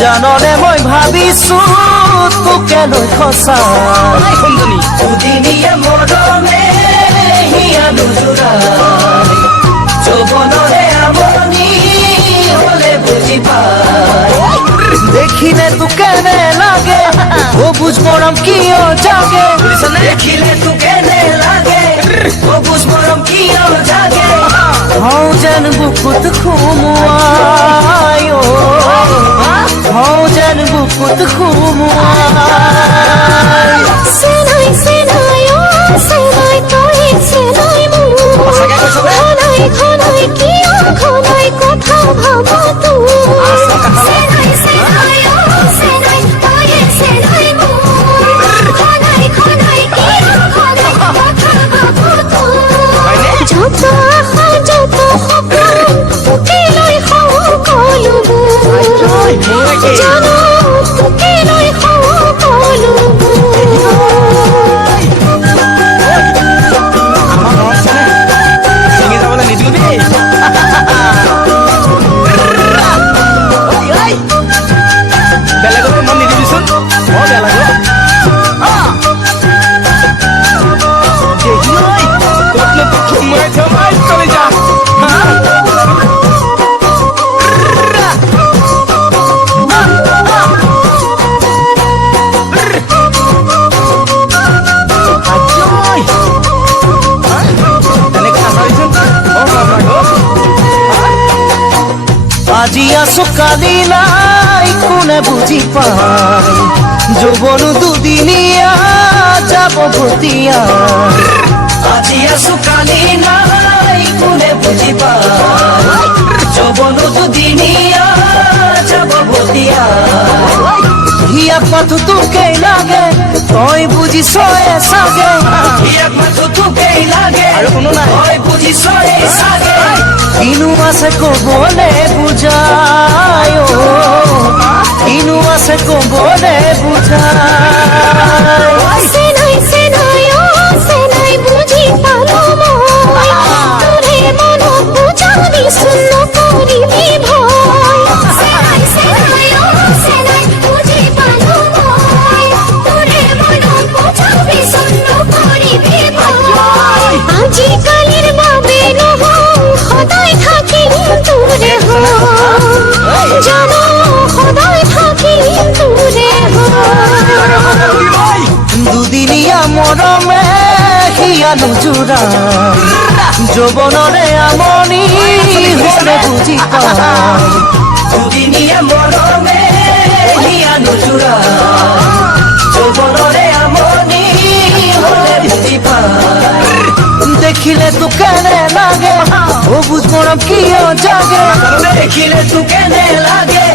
জাননে মই ভাবিছো তোকে লৈ সঁচাই দুদিনীয়া মৰমে হিয়া নুজুৰাই যৌৱনৰে আমনি হলে বুজি পায় দেখিলে তোকে নে লাগে সবুজ মৰম কিয় জাগে দেখিলে তোকে নে লাগে সবুজ মৰম কিয় জাগে হওঁ যেন বুকুত সুমুৱাই হওঁ যেন বুকুত সুমুৱাই চেনাই চেনাই চেনাই তই চেনাই মোৰ ঘনাই ঘনাই কিয় ঘনাই কথা ভাবা তোৰ চেনাই চেনাই চেনাই তই চেনাই মোৰ ঘনাই ঘনাই কিয় ঘনাই কথা ভাবা তোৰ যত আশা যত সপোন তোকে লৈ সকলোবোৰ জানো তোকে লৈ বেলেগত মন নিদিবিচোন মই বেয়া লাগে মই চলে যাম আজি আছো কালি নাই কোনে বুজি পায় যৌৱন দুদিনীয়া যাব ভতিয়া আজি আছো কালি নাই কোনে বুজি পায় যৌৱন দুদিনীয়া যাব ভতিয়া হিয়াক মাথো তোকেই লাগে তই বুজিছয়ে চাগে হিয়াক মাথো তোকেই লাগে আৰু কোনো নাই তই বুজিছয়ে চাগে কিনো আছে কবলে বুজায় কিনো আছে কবলে বুজায় চেনাই চেনাই চেনাই বুজি পালো মই তোৰে মনত বুজাবিচোন নকৰিবি ভয় চেনাই চেনাই চেনাই বুজি পালো মই তোৰে মনত বুজাবিচোন নকৰিবি ভয় আজিকালিৰ বাবে নহয় সদায় থাকিম তোৰে হয় জানো সদায় থাকিম তোৰে হয় দুদিনীয়া মৰমে হিয়া নুজুৰাই যৌৱনৰে আমনি হলে বুজি পায় দুদিনীয়া মৰমে হিয়া নুজুৰাই যৌৱনৰে আমনি হলে বুজি পায় দেখিলে তোকে নে লাগে সবুজ মৰম কিয় জাগে দেখিলে তোকে নে লাগে